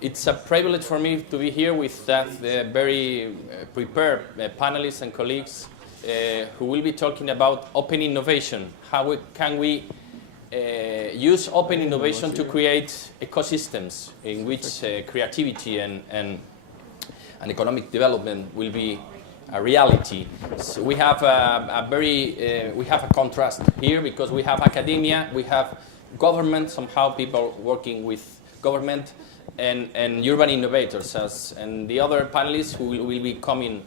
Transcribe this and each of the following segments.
It's a privilege for me to be here with that very prepared panelists and colleagues who will be talking about open innovation. How can we use open innovation to create ecosystems in which creativity and economic development will be a reality. So we have we have a contrast here because we have academia, we have government, somehow people working with government, and urban innovators, and the other panelists who will be coming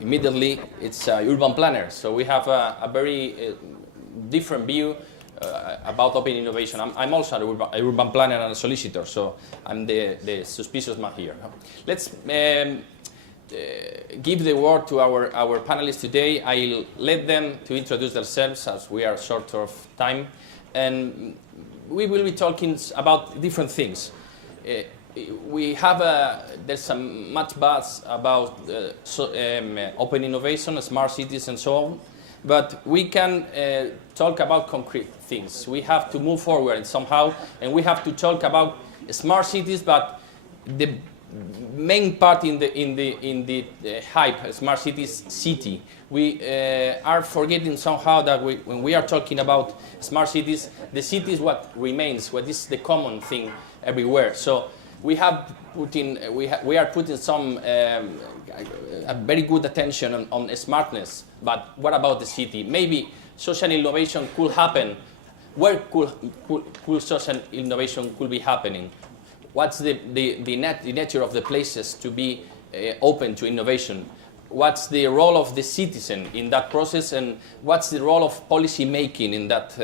immediately, it's urban planners. So we have a very different view about open innovation. I'm also an urban planner and a solicitor, so I'm the suspicious man here. Let's give the word to our panelists today. I'll let them to introduce themselves as we are short of time, and we will be talking about different things. We have there's some much buzz about open innovation, smart cities, and so on. But we can talk about concrete things. We have to move forward somehow, and we have to talk about smart cities. But the main part in the hype, smart cities, city. We are forgetting somehow that when we are talking about smart cities, the city is what remains, what is the common thing everywhere. So we have put in, we are putting some a very good attention on smartness. But what about the city? Maybe social innovation could happen. Where could social innovation could be happening? What's the nature of the places to be open to innovation? What's the role of the citizen in that process, and what's the role of policy making in that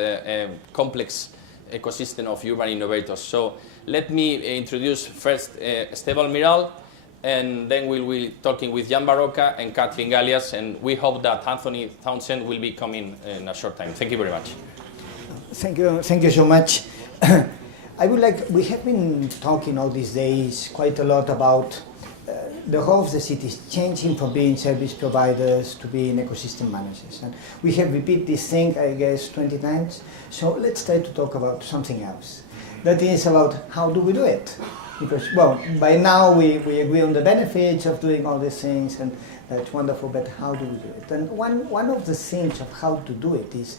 complex ecosystem of urban innovators? So let me introduce first Esteve Almirall, and then we'll be talking with Jan Barroca and Katalin Gallyas, and we hope that Anthony Townsend will be coming in a short time. Thank you very much. Thank you so much. We have been talking all these days quite a lot about the role of the cities changing from being service providers to being ecosystem managers. And we have repeated this thing, I guess, 20 times. So let's try to talk about something else. That is about how do we do it? Because, well, by now we agree on the benefits of doing all these things, and that's wonderful, but how do we do it? And one of the things of how to do it is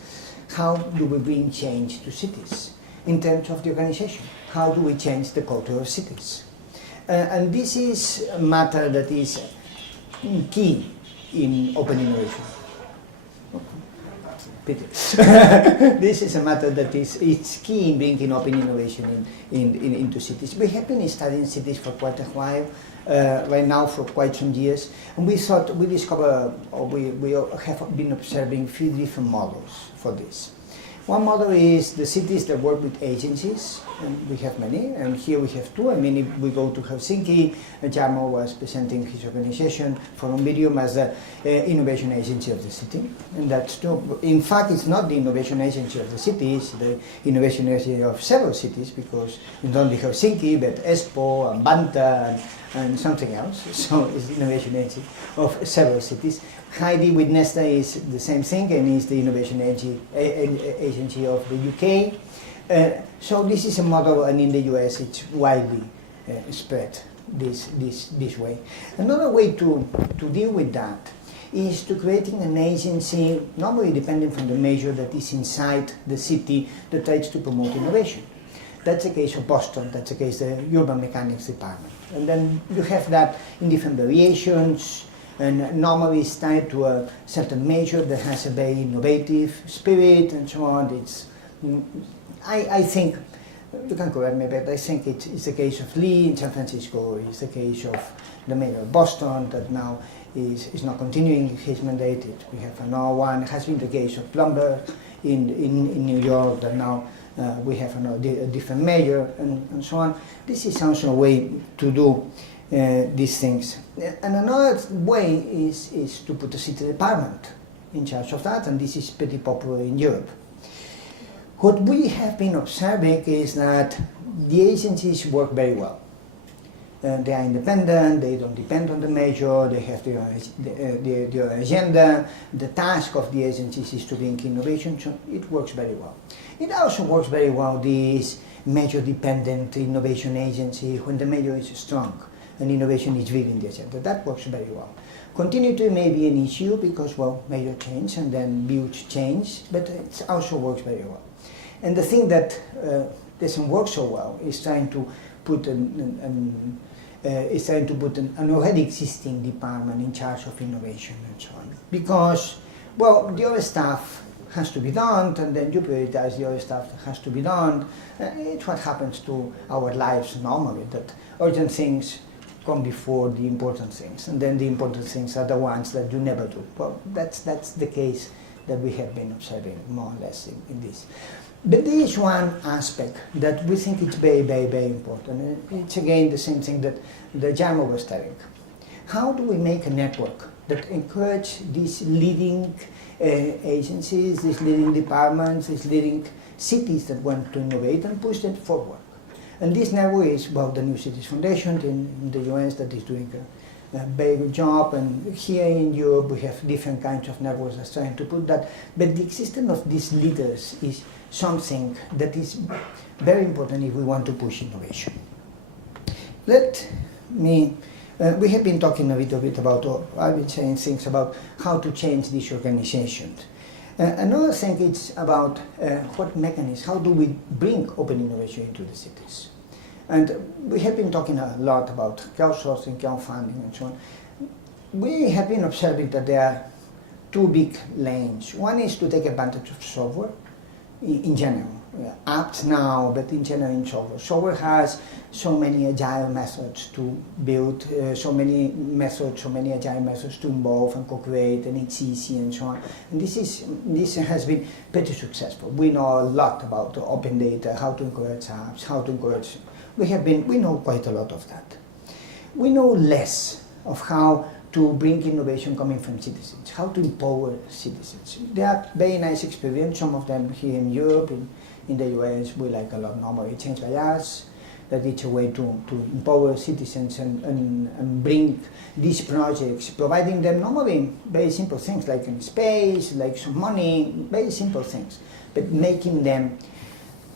how do we bring change to cities in terms of the organization? How do we change the culture of cities? And this is a matter that is key in open innovation. This is a matter that is key in bringing open innovation into cities. We have been studying cities for quite a while, right now for quite some years, and we thought we have been observing 3 different models for this. One model is the cities that work with agencies, and we have many, and here we have 2. I mean, if we go to Helsinki, Jarmo was presenting his organization, Forum Medium, as the innovation agency of the city, and that's true. In fact, it's not the innovation agency of the city, it's the innovation agency of several cities, because it's not only Helsinki, but Espoo, and Banta, and something else, so it's the innovation agency of several cities. Heidi with Nesta is the same thing, and is the innovation agency of the UK. So this is a model, and in the US it's widely spread this way. Another way to deal with that is to creating an agency, normally depending from the measure that is inside the city, that tries to promote innovation. That's the case of Boston, that's the case of the Urban Mechanics Department. And then you have that in different variations, and normally it's tied to a certain measure that has a very innovative spirit and so on. It's, I think, you can correct me, but I think it's the case of Lee in San Francisco, it's the case of the mayor of Boston that now is not continuing his mandate. We have another one. It has been the case of Plumber in New York that now we have a different mayor and so on. This is also a way to do these things. And another way is to put a city department in charge of that, and this is pretty popular in Europe. What we have been observing is that the agencies work very well. They are independent, they don't depend on the mayor, they have their agenda. The task of the agencies is to bring innovation, so it works very well. It also works very well, this major-dependent innovation agency, when the major is strong and innovation is leading the agenda. That works very well. Continuity may be an issue because, well, major change and then huge change, but it also works very well. And the thing that doesn't work so well is trying to put an already existing department in charge of innovation and so on. Because, well, the other stuff has to be done, and then you prioritize the other stuff that has to be done. It's what happens to our lives normally, that urgent things come before the important things, and then the important things are the ones that you never do. Well, that's the case that we have been observing more or less in this. But there is one aspect that we think is very, very, very important. It's again the same thing that the Jarmo was telling. How do we make a network that encourage these leading agencies, these leading departments, these leading cities that want to innovate and push them forward? And this network is, well, the New Cities Foundation in the US that is doing a very good job, and here in Europe we have different kinds of networks that's trying to put that. But the existence of these leaders is something that is very important if we want to push innovation. We have been talking a little bit about, I've been saying things about how to change these organizations. Another thing is about what mechanisms, how do we bring open innovation into the cities? And we have been talking a lot about crowdsourcing, crowdfunding, and so on. We have been observing that there are two big lanes. One is to take advantage of software in general. Apps now, but in general in software. Software has so many agile methods to build, so many agile methods to involve and co-create, and it's easy and so on. And this has been pretty successful. We know a lot about open data, how to encourage apps, how to encourage. We know quite a lot of that. We know less of how to bring innovation coming from citizens, how to empower citizens. There are very nice experiences, some of them here in Europe, in the US, we like a lot normally. Change Gallyas, that it's a way to empower citizens and bring these projects, providing them normally very simple things like in space, like some money, very simple things, but making them.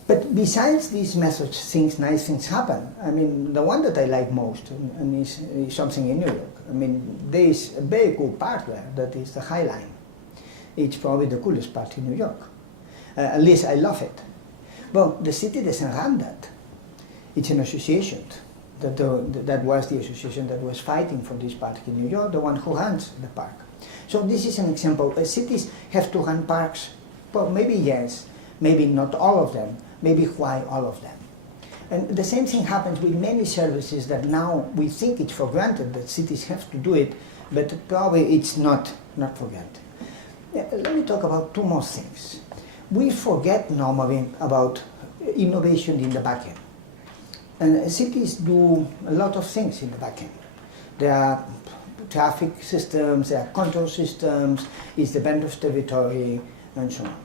But besides these methods, nice things happen. I mean, the one that I like most and is something in New York. I mean, there is a very cool park there that is the High Line. It's probably the coolest park in New York. At least I love it. Well, the city doesn't run that. It's an association. That was the association that was fighting for this park in New York, the one who runs the park. So this is an example. Cities have to run parks. Well, maybe yes, maybe not all of them, maybe why all of them. And the same thing happens with many services that now we think it's for granted that cities have to do it, but probably it's not for granted. Let me talk about two more things. We forget normally about innovation in the back end. And cities do a lot of things in the back end. There are traffic systems, there are control systems, it's the vendor's territory, and so on.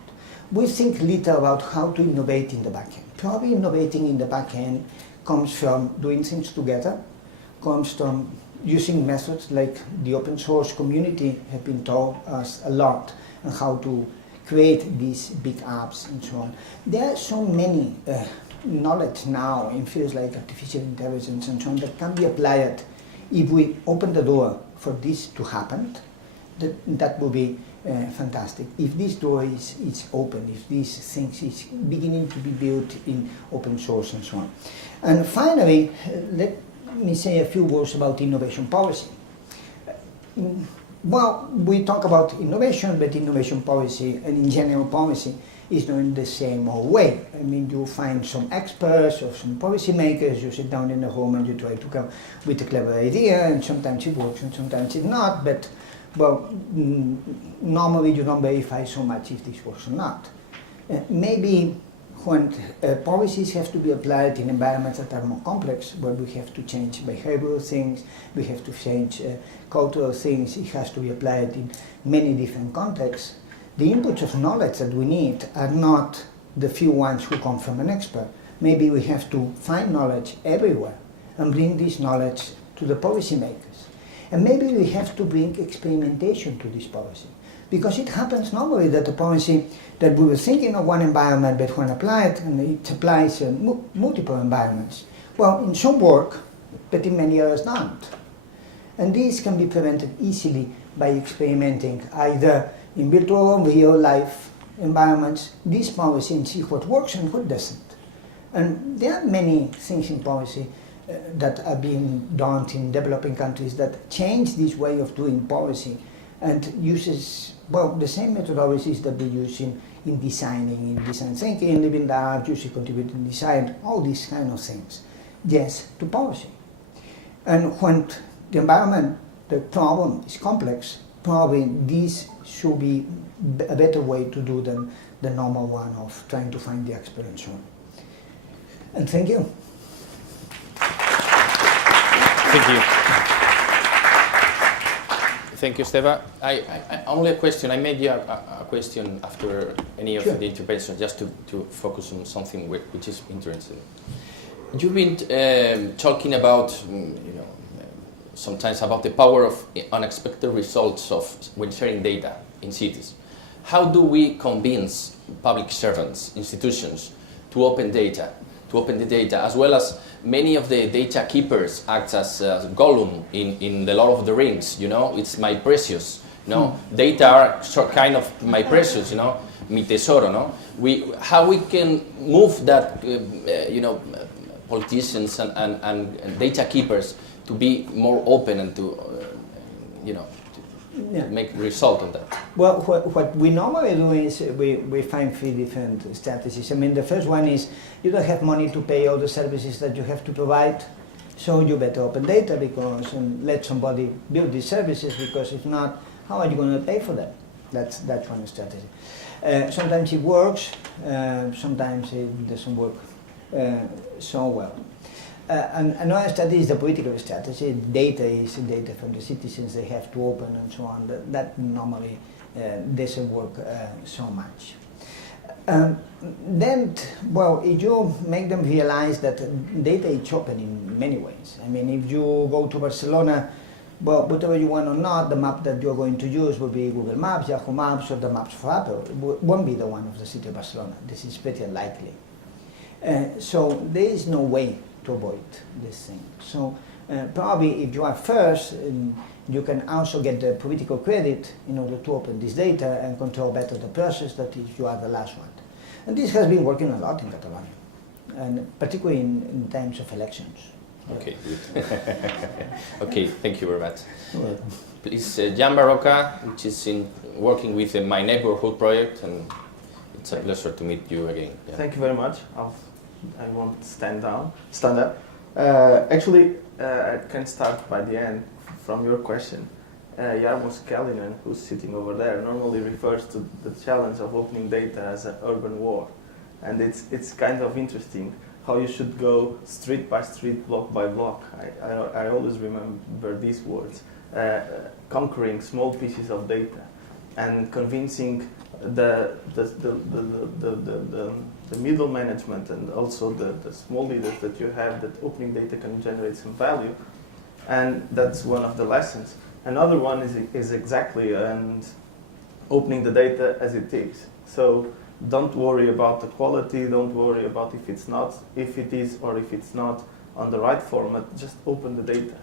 We think little about how to innovate in the back end. Probably innovating in the back end comes from doing things together, comes from using methods like the open source community have been taught us a lot on how to create these big apps and so on. There are so many knowledge now in fields like artificial intelligence and so on that can be applied. If we open the door for this to happen, that would be fantastic. If this door is open, if these things is beginning to be built in open source and so on. And finally, let me say a few words about innovation policy. Well, we talk about innovation, but innovation policy and in general policy is not in the same way. I mean, you find some experts or some policymakers, you sit down in a room and you try to come with a clever idea, and sometimes it works and sometimes it's not, but well, normally you don't verify so much if this works or not. Maybe when policies have to be applied in environments that are more complex, where we have to change behavioral things, we have to change cultural things, it has to be applied in many different contexts. The inputs of knowledge that we need are not the few ones who come from an expert. Maybe we have to find knowledge everywhere and bring this knowledge to the policymakers. And maybe we have to bring experimentation to this policy. Because it happens normally that the policy that we were thinking of one environment, but when applied, and it applies in multiple environments. Well, in some work, but in many others don't. And these can be prevented easily by experimenting either in virtual or real life environments, this policy, and see what works and what doesn't. And there are many things in policy that are being done in developing countries that change this way of doing policy and uses, well, the same methodologies that we use in designing, in design thinking, living labs, using contributing design, all these kind of things. Yes, to policy. And when the environment, the problem is complex, probably this should be a better way to do than the normal one of trying to find the experience one. And thank you. Thank you. Thank you, Esteve. I only a question. I made you a question after any of Sure. the interventions, just to focus on something which is interesting. You've been talking about, sometimes about the power of unexpected results of when sharing data in cities. How do we convince public servants, institutions, to open data, as well as many of the data keepers act as Gollum in the Lord of the Rings, it's my precious, data are kind of my precious, mi tesoro, how we can move that, politicians and data keepers to be more open and to, to make result on that. Well, what we normally do is we find three different strategies. I mean, the first one is you don't have money to pay all the services that you have to provide, so you better open data because and let somebody build these services, because if not, how are you going to pay for them? That's one strategy. Sometimes it works, sometimes it doesn't work so well. And another strategy is the political strategy. Data is data from the citizens they have to open and so on. That normally doesn't work so much. Then, well, if you make them realize that data is open in many ways. I mean, if you go to Barcelona, well, whatever you want or not, the map that you're going to use will be Google Maps, Yahoo Maps, or the maps for Apple. It won't be the one of the city of Barcelona. This is pretty unlikely. So there is no way to avoid this thing. So probably if you are first, you can also get the political credit in order to open this data and control better the process than if you are the last one. And this has been working a lot in Catalonia, and particularly in times of elections. Okay, good. Okay, thank you very much. Please, Jan Barroca, which is working with My Neighborhood project, and it's a pleasure to meet you again. Yeah. Thank you very much. I won't stand up. Actually, I can start by the end from your question. Jarmo Kellinen, who's sitting over there, normally refers to the challenge of opening data as an urban war. And it's kind of interesting how you should go street by street, block by block. I always remember these words. Conquering small pieces of data and convincing the middle management and also the small leaders that you have that opening data can generate some value, and that's one of the lessons. Another one is exactly opening the data as it is. So don't worry about the quality, don't worry about if it is or if it's not on the right format, just open the data.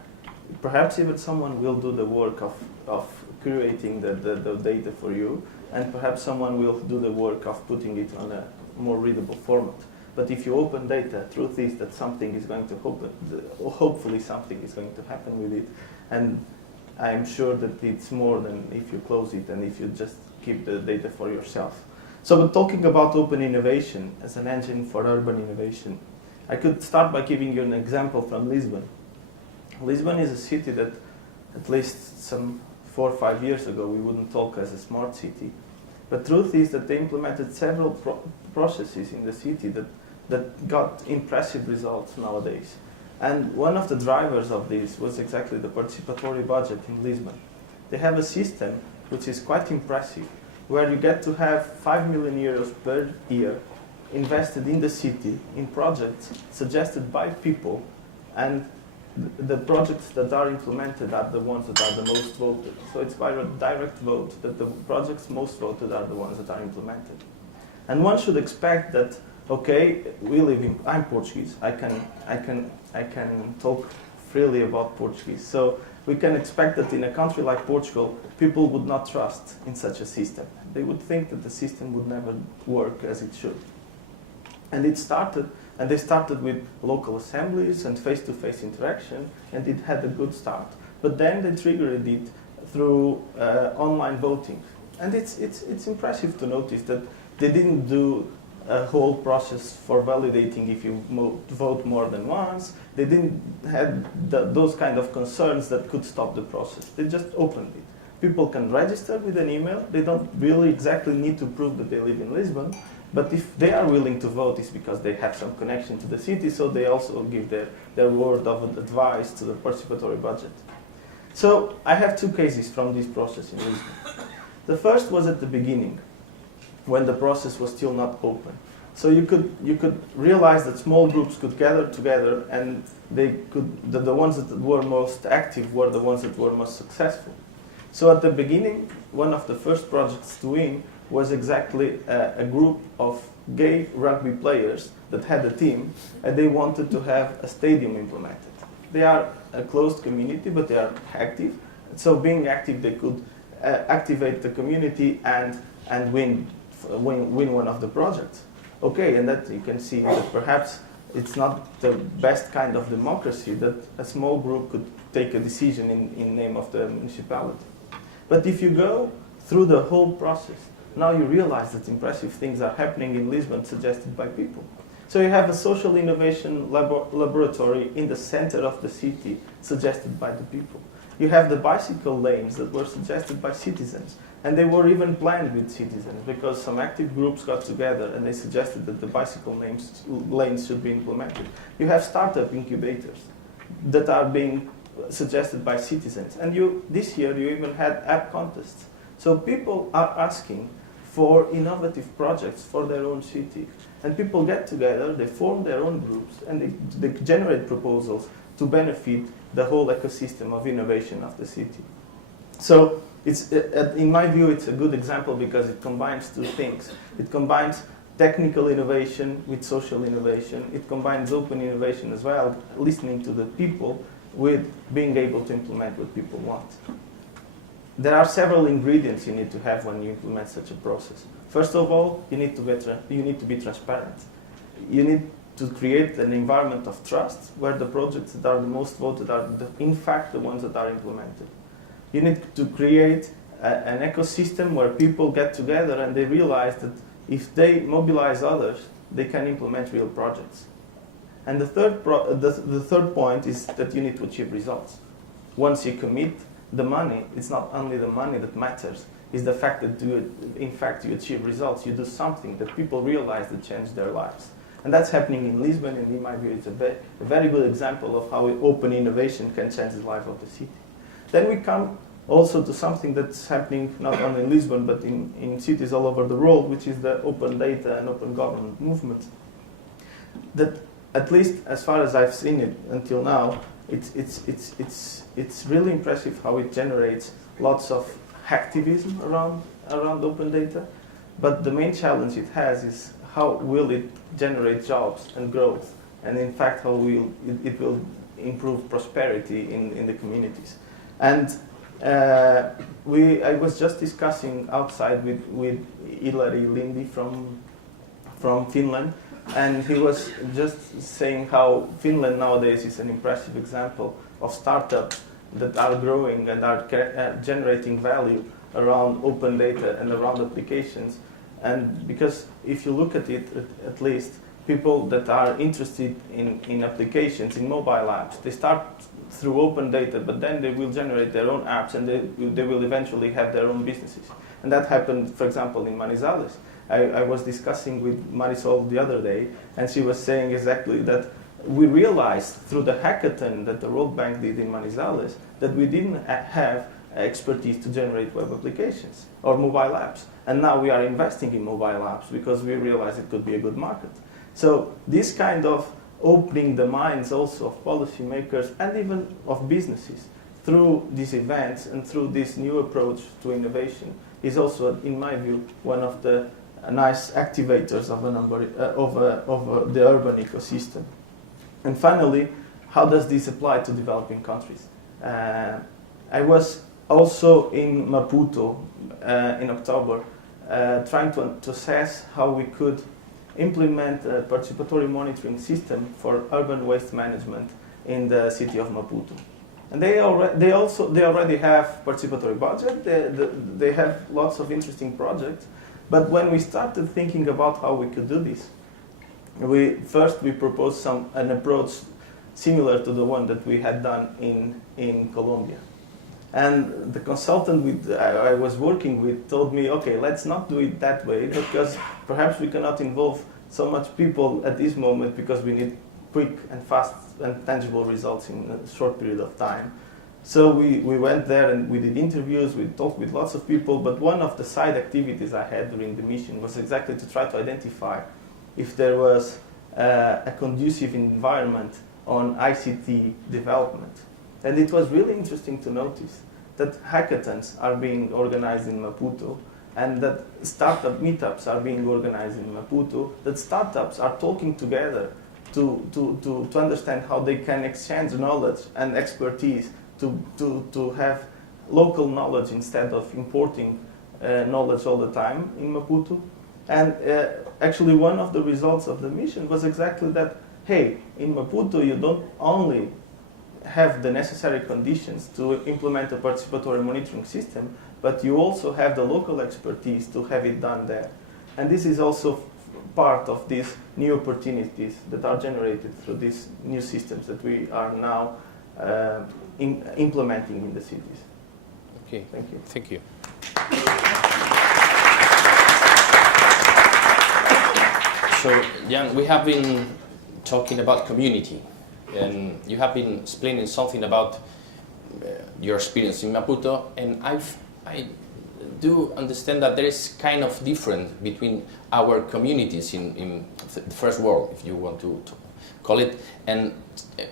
Perhaps even someone will do the work of curating the data for you, and perhaps someone will do the work of putting it on a more readable format. But if you open data, truth is that something is going to hopefully something is going to happen with it. And I'm sure that it's more than if you close it and if you just keep the data for yourself. So we're talking about open innovation as an engine for urban innovation. I could start by giving you an example from Lisbon. Lisbon is a city that at least some 4 or 5 years ago we wouldn't talk as a smart city. But truth is that they implemented several processes in the city that got impressive results nowadays. And one of the drivers of this was exactly the participatory budget in Lisbon. They have a system which is quite impressive, where you get to have 5 million euros per year invested in the city in projects suggested by people, and the projects that are implemented are the ones that are the most voted. So it's by a direct vote that the projects most voted are the ones that are implemented. And one should expect that, okay, I'm Portuguese. I can talk freely about Portuguese. So we can expect that in a country like Portugal, people would not trust in such a system. They would think that the system would never work as it should. And they started with local assemblies and face-to-face interaction, and it had a good start. But then they triggered it through online voting. And it's impressive to notice that they didn't do a whole process for validating if you vote more than once. They didn't have those kind of concerns that could stop the process. They just opened it. People can register with an email. They don't really exactly need to prove that they live in Lisbon. But if they are willing to vote, it's because they have some connection to the city, so they also give their word of advice to the participatory budget. So I have two cases from this process in Lisbon. The first was at the beginning, when the process was still not open. So you could realize that small groups could gather together, and the ones that were most active were the ones that were most successful. So at the beginning, one of the first projects to win was exactly a group of gay rugby players that had a team, and they wanted to have a stadium implemented. They are a closed community, but they are active. So being active, they could activate the community and win one of the projects. Okay, and that you can see that perhaps it's not the best kind of democracy that a small group could take a decision in name of the municipality. But if you go through the whole process, now you realize that impressive things are happening in Lisbon suggested by people. So you have a social innovation laboratory in the center of the city suggested by the people. You have the bicycle lanes that were suggested by citizens. And they were even planned with citizens because some active groups got together and they suggested that the bicycle lanes should be implemented. You have startup incubators that are being suggested by citizens. And this year you even had app contests. So people are asking for innovative projects for their own city. And people get together, they form their own groups, and they generate proposals to benefit the whole ecosystem of innovation of the city. So in my view, it's a good example because it combines two things. It combines technical innovation with social innovation. It combines open innovation as well, listening to the people, with being able to implement what people want. There are several ingredients you need to have when you implement such a process. First of all, you need to be transparent. You need to create an environment of trust where the projects that are the most voted are, in fact, the ones that are implemented. You need to create an ecosystem where people get together and they realize that if they mobilize others, they can implement real projects. And the third point is that you need to achieve results. Once you commit the money, it's not only the money that matters, it's the fact that in fact you achieve results. You do something that people realize that changed their lives. And that's happening in Lisbon, and in my view, it's a very good example of how open innovation can change the life of the city. Then we come also to something that's happening not only in Lisbon, but in cities all over the world, which is the open data and open government movement. That, at least as far as I've seen it until now, it's really impressive how it generates lots of hacktivism around open data. But the main challenge it has is how will it generate jobs and growth, and in fact how it will improve prosperity in the communities. And I was just discussing outside with Ilari Lindi from Finland, and he was just saying how Finland nowadays is an impressive example of startups that are growing and are generating value around open data and around applications. And because if you look at it, at least, people that are interested in applications, in mobile apps, they start through open data, but then they will generate their own apps and they will eventually have their own businesses. And that happened, for example, in Manizales. I was discussing with Marisol the other day, and she was saying exactly that we realized through the hackathon that the World Bank did in Manizales that we didn't have expertise to generate web applications or mobile apps. And now we are investing in mobile apps because we realize it could be a good market. So this kind of opening the minds also of policymakers and even of businesses through these events and through this new approach to innovation is also, in my view, one of the nice activators of the urban ecosystem. And finally, how does this apply to developing countries? I was also in Maputo in October, trying to assess how we could implement a participatory monitoring system for urban waste management in the city of Maputo. And they already have participatory budget. They have lots of interesting projects. But when we started thinking about how we could do this, we proposed an approach similar to the one that we had done in Colombia. And the consultant I was working with told me, okay, let's not do it that way because perhaps we cannot involve so much people at this moment because we need quick and fast and tangible results in a short period of time. So we went there and we did interviews, we talked with lots of people, but one of the side activities I had during the mission was exactly to try to identify if there was a conducive environment on ICT development. And it was really interesting to notice that hackathons are being organized in Maputo and that startup meetups are being organized in Maputo, that startups are talking together to understand how they can exchange knowledge and expertise to have local knowledge instead of importing knowledge all the time in Maputo. And actually one of the results of the mission was exactly that, hey, in Maputo you don't only have the necessary conditions to implement a participatory monitoring system, but you also have the local expertise to have it done there. And this is also part of these new opportunities that are generated through these new systems that we are now implementing in the cities. Okay, thank you. Thank you. So, Jan, we have been talking about community, and you have been explaining something about your experience in Maputo, and I do understand that there is kind of difference between our communities in the first world, if you want to call it, and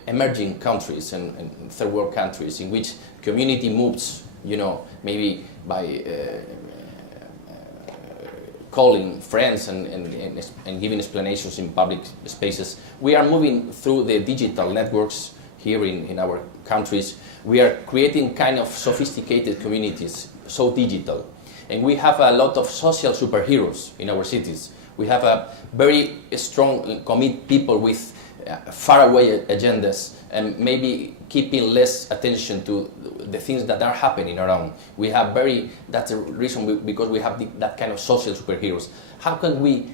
emerging countries and third world countries in which community moves, you know, maybe by calling friends and giving explanations in public spaces. We are moving through the digital networks here in our countries. We are creating kind of sophisticated communities, so digital. And we have a lot of social superheroes in our cities. We have a very strong, committed people with faraway agendas and maybe keeping less attention to the things that are happening around. We have that's a reason because we have that kind of social superheroes. How can we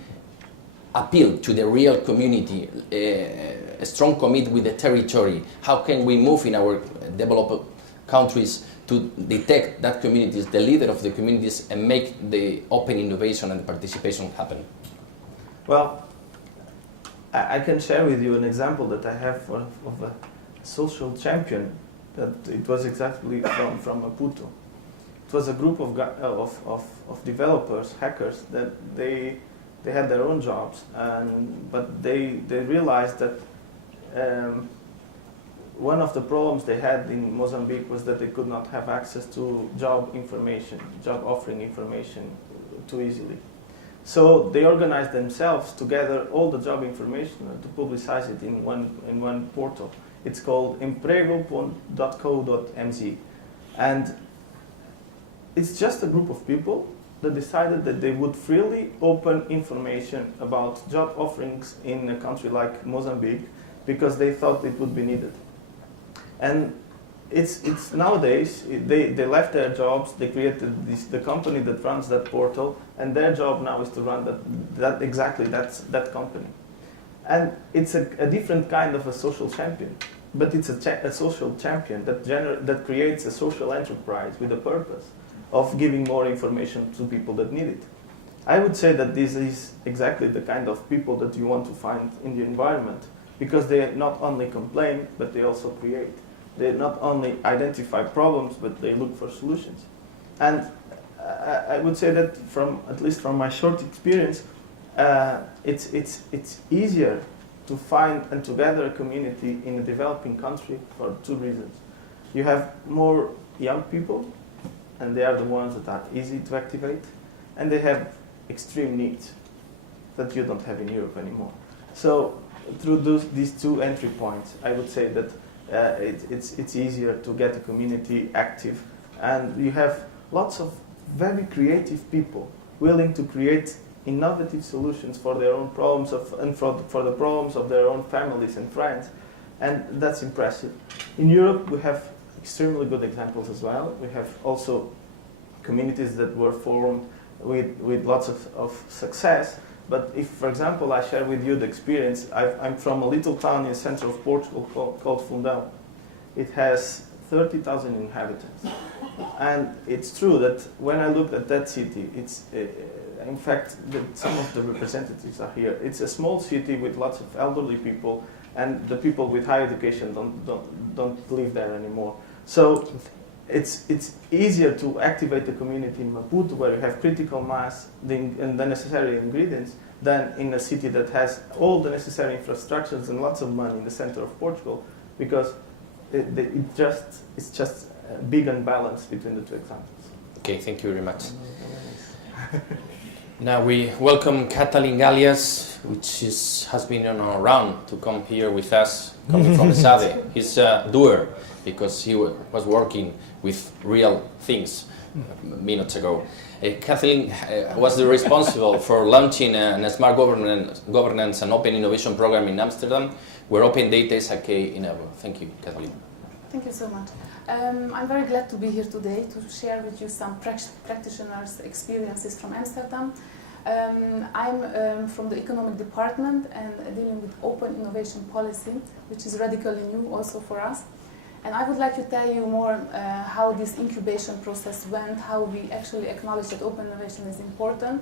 appeal to the real community, a strong commit with the territory? How can we move in our developed countries to detect that communities, the leader of the communities, and make the open innovation and participation happen? Well, I can share with you an example that I have of a social champion that it was exactly from Maputo. It was a group of developers, hackers, that they had their own jobs, but they realized that one of the problems they had in Mozambique was that they could not have access to job offering information too easily. So they organized themselves to gather all the job information and to publicize it in one portal. It's called emprego.co.mz. And it's just a group of people that decided that they would freely open information about job offerings in a country like Mozambique because they thought it would be needed. And it's nowadays, they left their jobs, they created the company that runs that portal, and their job now is to run that company. And it's a different kind of a social champion, but it's a social champion that creates a social enterprise with a purpose of giving more information to people that need it. I would say that this is exactly the kind of people that you want to find in the environment, because they not only complain, but they also create. They not only identify problems, but they look for solutions. And I would say that at least from my short experience, it's easier to find and to gather a community in a developing country for two reasons. You have more young people, and they are the ones that are easy to activate, and they have extreme needs that you don't have in Europe anymore. So through these two entry points, I would say that it's easier to get a community active, and you have lots of very creative people willing to create innovative solutions for their own problems and for the problems of their own families and friends, and that's impressive. In Europe, we have extremely good examples as well. We have also communities that were formed with lots of success. But if, for example, I share with you the experience, I'm from a little town in the center of Portugal called Fundão. It has 30,000 inhabitants. And it's true that when I looked at that city, it's, in fact, some of the representatives are here. It's a small city with lots of elderly people, and the people with high education don't live there anymore. So it's easier to activate the community in Maputo, where you have critical mass and the necessary ingredients, than in a city that has all the necessary infrastructures and lots of money in the center of Portugal, because it's just a big imbalance between the two examples. Okay, thank you very much. Now we welcome Katalin Gallyas, which has been on a round to come here with us, coming from ESADE. He's a doer, because he was working with real things minutes ago. Katalin was the responsible for launching a smart governance and open innovation program in Amsterdam, where open data is a key enabler. Thank you, Katalin. Thank you so much. I'm very glad to be here today to share with you some practitioners' experiences from Amsterdam. I'm from the economic department and dealing with open innovation policy, which is radically new also for us. And I would like to tell you more how this incubation process went, how we actually acknowledge that open innovation is important.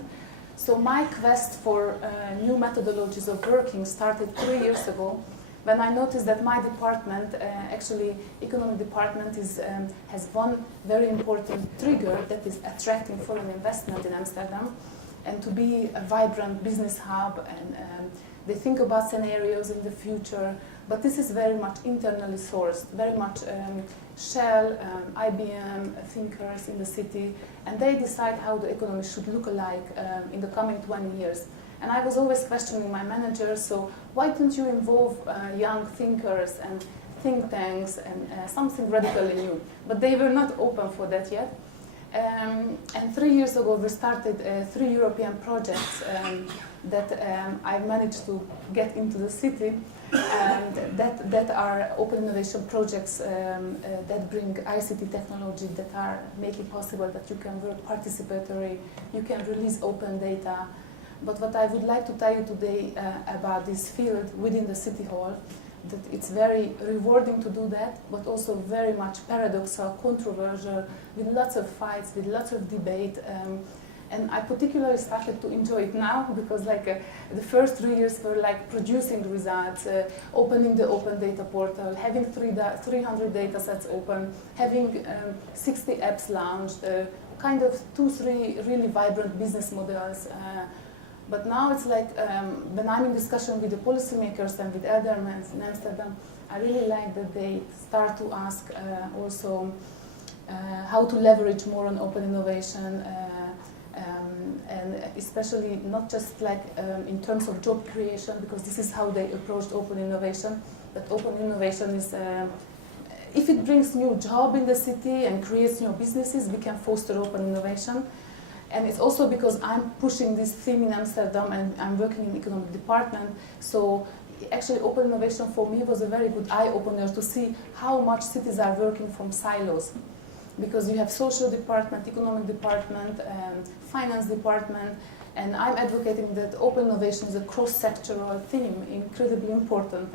So my quest for new methodologies of working started 3 years ago, when I noticed that my department, actually economic department, has one very important trigger, that is attracting foreign investment in Amsterdam, and to be a vibrant business hub, and they think about scenarios in the future, but this is very much internally sourced, very much Shell, IBM thinkers in the city, and they decide how the economy should look like in the coming 20 years. And I was always questioning my manager, so why don't you involve young thinkers and think tanks and something radically new? But they were not open for that yet. And 3 years ago we started 3 European projects that I managed to get into the city, and that are open innovation projects that bring ICT technology, that are making possible that you can work participatory, you can release open data. But what I would like to tell you today about this field within the City Hall, that it's very rewarding to do that, but also very much paradoxical, controversial, with lots of fights, with lots of debate. And I particularly started to enjoy it now, because the first 3 years were like producing results, opening the open data portal, having 300 data sets open, having 60 apps launched, kind of 2-3 really vibrant business models. But now it's like, when I'm in discussion with the policymakers and with aldermen in Amsterdam, I really like that they start to ask also how to leverage more on open innovation, and especially not just in terms of job creation, because this is how they approached open innovation. But open innovation is, if it brings new job in the city and creates new businesses, we can foster open innovation. And it's also because I'm pushing this theme in Amsterdam, and I'm working in the economic department. So actually open innovation for me was a very good eye-opener to see how much cities are working from silos. Because you have social department, economic department, finance department, and I'm advocating that open innovation is a cross-sectoral theme, incredibly important.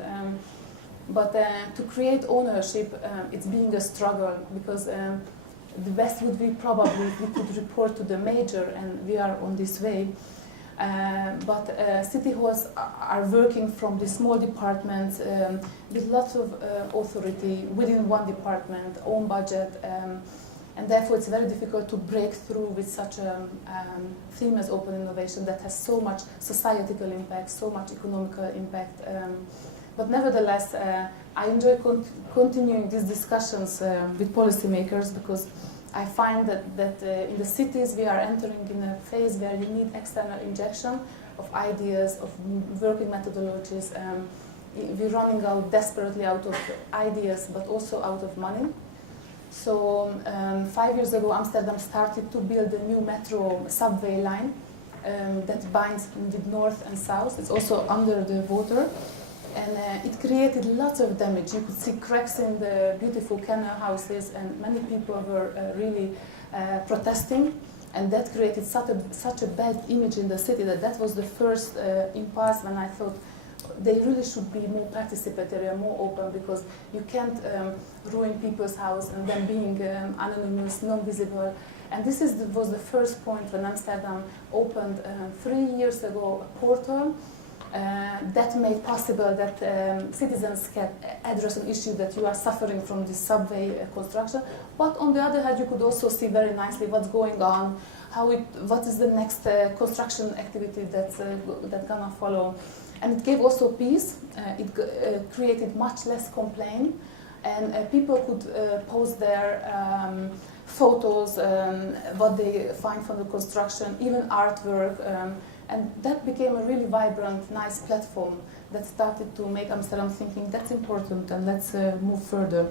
But to create ownership, it's being a struggle, because the best would be probably if we could report to the major, and we are on this way. But city halls are working from the small departments with lots of authority within one department, own budget, And therefore, it's very difficult to break through with such a theme as open innovation that has so much societal impact, so much economical impact. But nevertheless, I enjoy continuing these discussions with policymakers, because I find that in the cities we are entering in a phase where you need external injection of ideas, of working methodologies. We're running out desperately out of ideas, but also out of money. So 5 years ago, Amsterdam started to build a new metro subway line that binds the north and south. It's also under the water. And it created lots of damage. You could see cracks in the beautiful canal houses, and many people were really protesting. And that created such a bad image in the city that was the first impasse when I thought they really should be more participatory and more open, because you can't ruin people's house and then being anonymous, non-visible. And this was the first point when Amsterdam opened 3 years ago a portal that made possible that citizens can address an issue that you are suffering from this subway construction. But on the other hand, you could also see very nicely what's going on, what is the next construction activity that's gonna follow. And it gave also peace. It created much less complaint, and people could post their photos, what they find from the construction, even artwork. And that became a really vibrant, nice platform that started to make Amsterdam thinking that's important, and let's move further.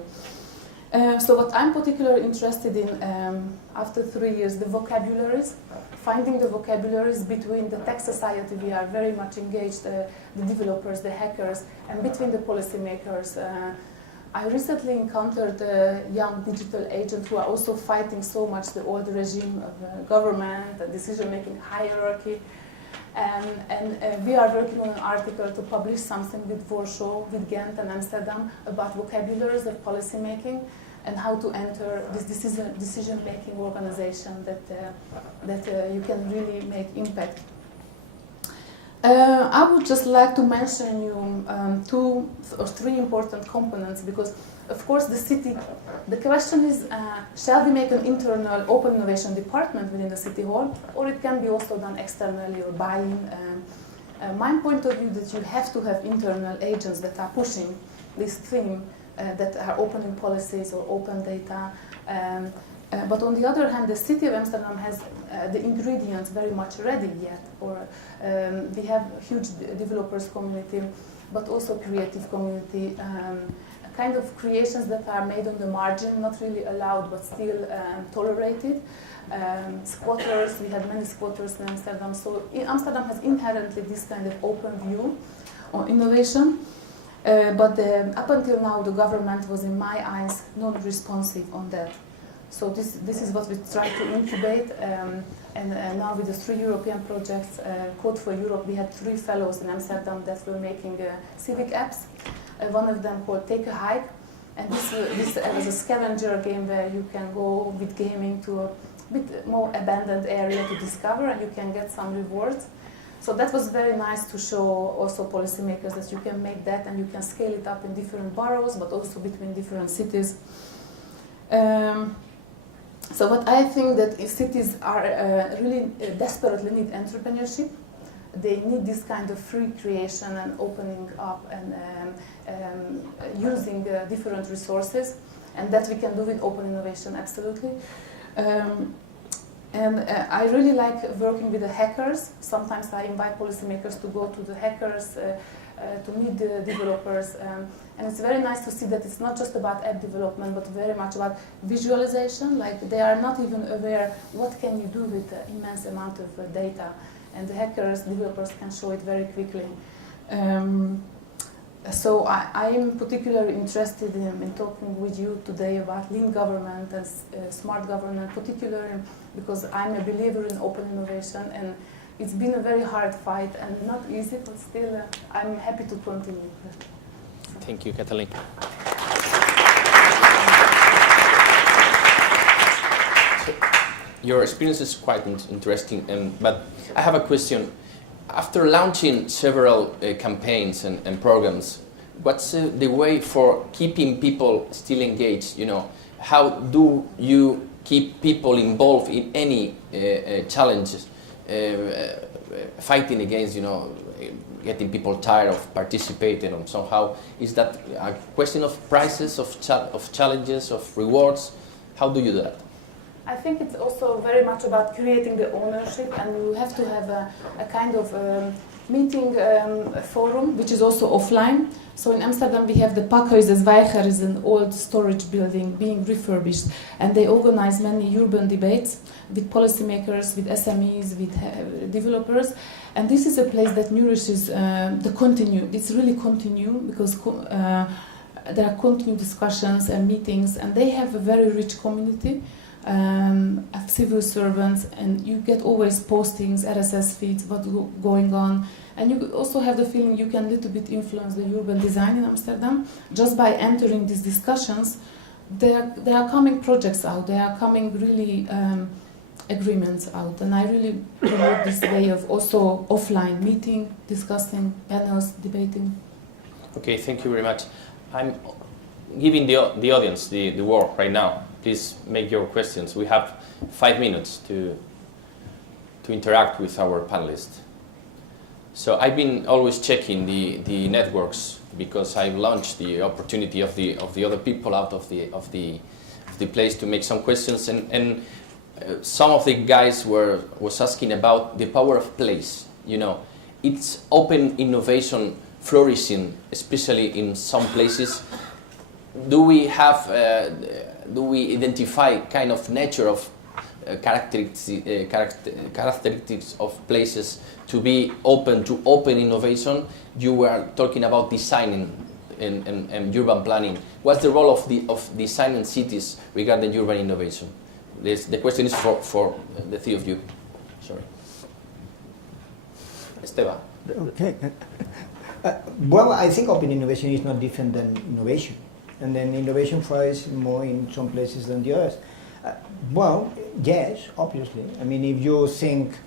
So what I'm particularly interested in after 3 years, the vocabularies, finding the vocabularies between the tech society, we are very much engaged, the developers, the hackers, and between the policymakers. I recently encountered young digital agents who are also fighting so much the old regime of government, the decision-making hierarchy. And we are working on an article to publish something with Warsaw, with Ghent and Amsterdam about vocabularies of policymaking and how to enter this decision-making organization that you can really make impact. I would just like to mention you 2 or 3 important components, because of course the question is, shall we make an internal open innovation department within the City Hall, or it can be also done externally or buy-in. My point of view that you have to have internal agents that are pushing this theme, that are opening policies or open data. But on the other hand, the city of Amsterdam has the ingredients very much ready yet. Or we have a huge developers community, but also creative community. Kind of creations that are made on the margin, not really allowed, but still tolerated. Squatters, we have many squatters in Amsterdam. So Amsterdam has inherently this kind of open view on innovation. But up until now, the government was, in my eyes, non-responsive on that. So this is what we try to incubate. And now with the 3 European projects, Code for Europe, we had 3 fellows in Amsterdam that were making civic apps. One of them called Take a Hike. And this was a scavenger game where you can go with gaming to a bit more abandoned area to discover, and you can get some rewards. So that was very nice to show also policymakers that you can make that and you can scale it up in different boroughs, but also between different cities. So what I think that cities are really desperately need entrepreneurship. They need this kind of free creation and opening up and using different resources, and that we can do with open innovation, absolutely. And I really like working with the hackers. Sometimes I invite policymakers to go to the hackers, to meet the developers. And it's very nice to see that it's not just about app development, but very much about visualization. Like, they are not even aware what can you do with the immense amount of data. And the hackers, developers can show it very quickly. So I am particularly interested in talking with you today about lean government and smart government, particularly because I'm a believer in open innovation, and it's been a very hard fight and not easy, but still I'm happy to continue. Thank you, Katalin. Your experience is quite interesting, but I have a question. After launching several campaigns and programs, what's the way for keeping people still engaged? You know, how do you keep people involved in any challenges, fighting against, getting people tired of participating or somehow? Is that a question of prices, of challenges, of rewards? How do you do that? I think it's also very much about creating the ownership, and you have to have a kind of meeting forum, which is also offline. So in Amsterdam we have the Pakhuizen Zwijger, is an old storage building being refurbished, and they organize many urban debates with policymakers, with SMEs, with developers, and this is a place that nourishes the continue. It's really continue because there are continued discussions and meetings, and they have a very rich community of civil servants, and you get always postings, RSS feeds, what's going on, and you also have the feeling you can a little bit influence the urban design in Amsterdam just by entering these discussions. There are coming projects out, there are coming really agreements out, and I really promote this way of also offline meeting, discussing, panels, debating. Okay, thank you very much. I'm giving the audience the word right now. Please make your questions. We have 5 minutes to interact with our panelists. So I've been always checking the networks because I've launched the opportunity of the other people out of the place to make some questions, and some of the guys was asking about the power of place. It's open innovation flourishing, especially in some places. Do we identify kind of nature of characteristics of places to be open to open innovation? You were talking about designing and urban planning. What's the role of designing cities regarding urban innovation? The question is for the three of you. Sorry. Esteve. Okay. Well, I think open innovation is not different than innovation. And then innovation flies more in some places than the others. Well, yes, obviously. I mean, if you think...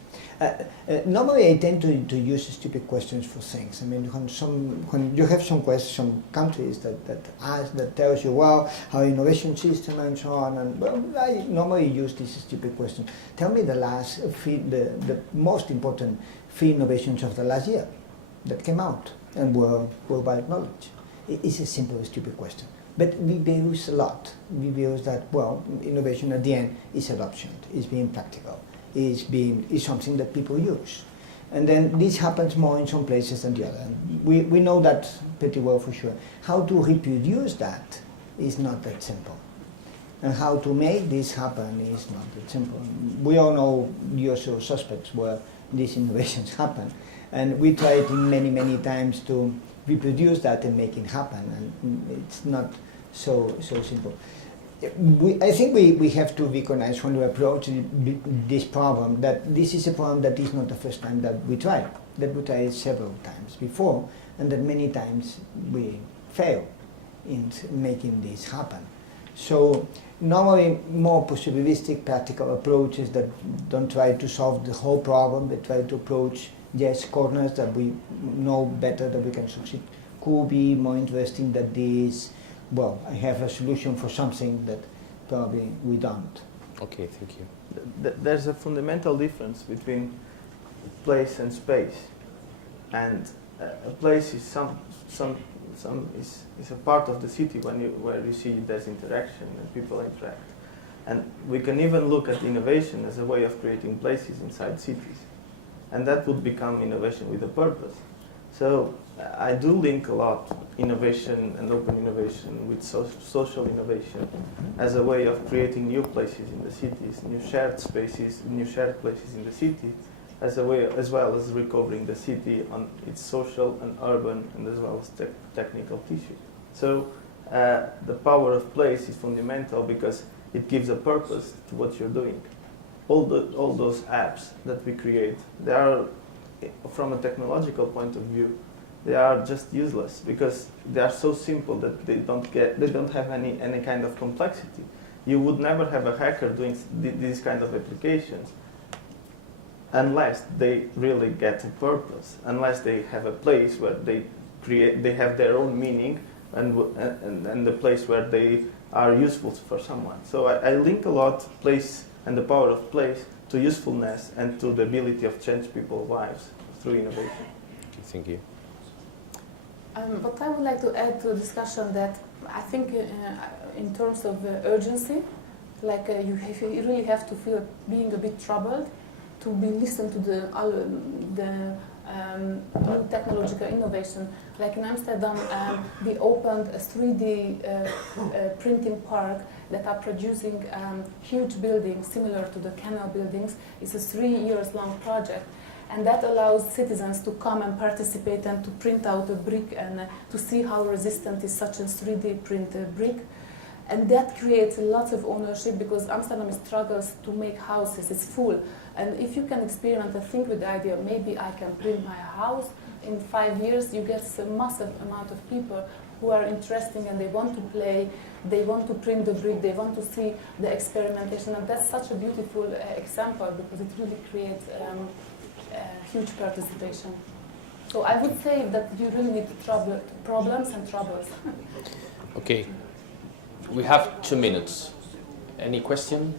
normally I tend to use stupid questions for things. I mean, when you have some countries that tells you, well, how innovation system and so on, and well, I normally use this stupid question. Tell me the most important 3 innovations of the last year that came out and were well acknowledged. It's a simple, stupid question. But we use a lot. We use that, well, innovation at the end is adoption, is being practical, is something that people use. And then this happens more in some places than the other. And we know that pretty well for sure. How to reproduce that is not that simple. And how to make this happen is not that simple. We all know the usual suspects where these innovations happen. And we tried many, many times to reproduce that and make it happen, and it's not so simple. I think we have to recognize when we approach this problem that this is a problem that is not the first time that we tried. That we tried several times before, and that many times we fail in making this happen. So normally more possibilistic practical approaches that don't try to solve the whole problem, they try to approach corners that we know better that we can succeed, could be more interesting than this. Well, I have a solution for something that probably we don't. Okay, thank you. There's a fundamental difference between place and space, and a place is is a part of the city where you see there's interaction and people interact, and we can even look at innovation as a way of creating places inside cities. And that would become innovation with a purpose. So I do link a lot innovation and open innovation with social innovation as a way of creating new places in the cities, new shared spaces, new shared places in the city, as a way, as well as recovering the city on its social and urban and as well as technical tissue. So the power of place is fundamental because it gives a purpose to what you're doing. All those apps that we create, they are, from a technological point of view, they are just useless because they are so simple that they don't have any kind of complexity. You would never have a hacker doing these kind of applications unless they really get a purpose, unless they have a place where they have their own meaning, and the place where they are useful for someone. So I link a lot place and the power of place to usefulness and to the ability of change people's lives through innovation. Thank you. But I would like to add to the discussion that I think in terms of urgency, like you really have to feel being a bit troubled to be listened to the new technological innovation. Like in Amsterdam, we opened a 3D printing park that are producing huge buildings similar to the canal buildings. It's a 3 years long project. And that allows citizens to come and participate and to print out a brick and to see how resistant is such a 3D printed brick. And that creates lots of ownership because Amsterdam struggles to make houses, it's full. And if you can experiment and think with the idea, maybe I can print my house, in 5 years you get a massive amount of people who are interested and they want to play, they want to print the brick, they want to see the experimentation. And that's such a beautiful example because it really creates huge participation. So I would say that you really need problems and troubles. Okay, we have 2 minutes. Any question?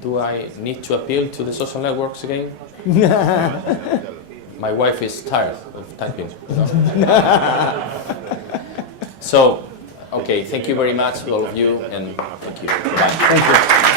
Do I need to appeal to the social networks again? My wife is tired of typing. So, okay, thank you very much, all of you, and thank you. Bye. Thank you.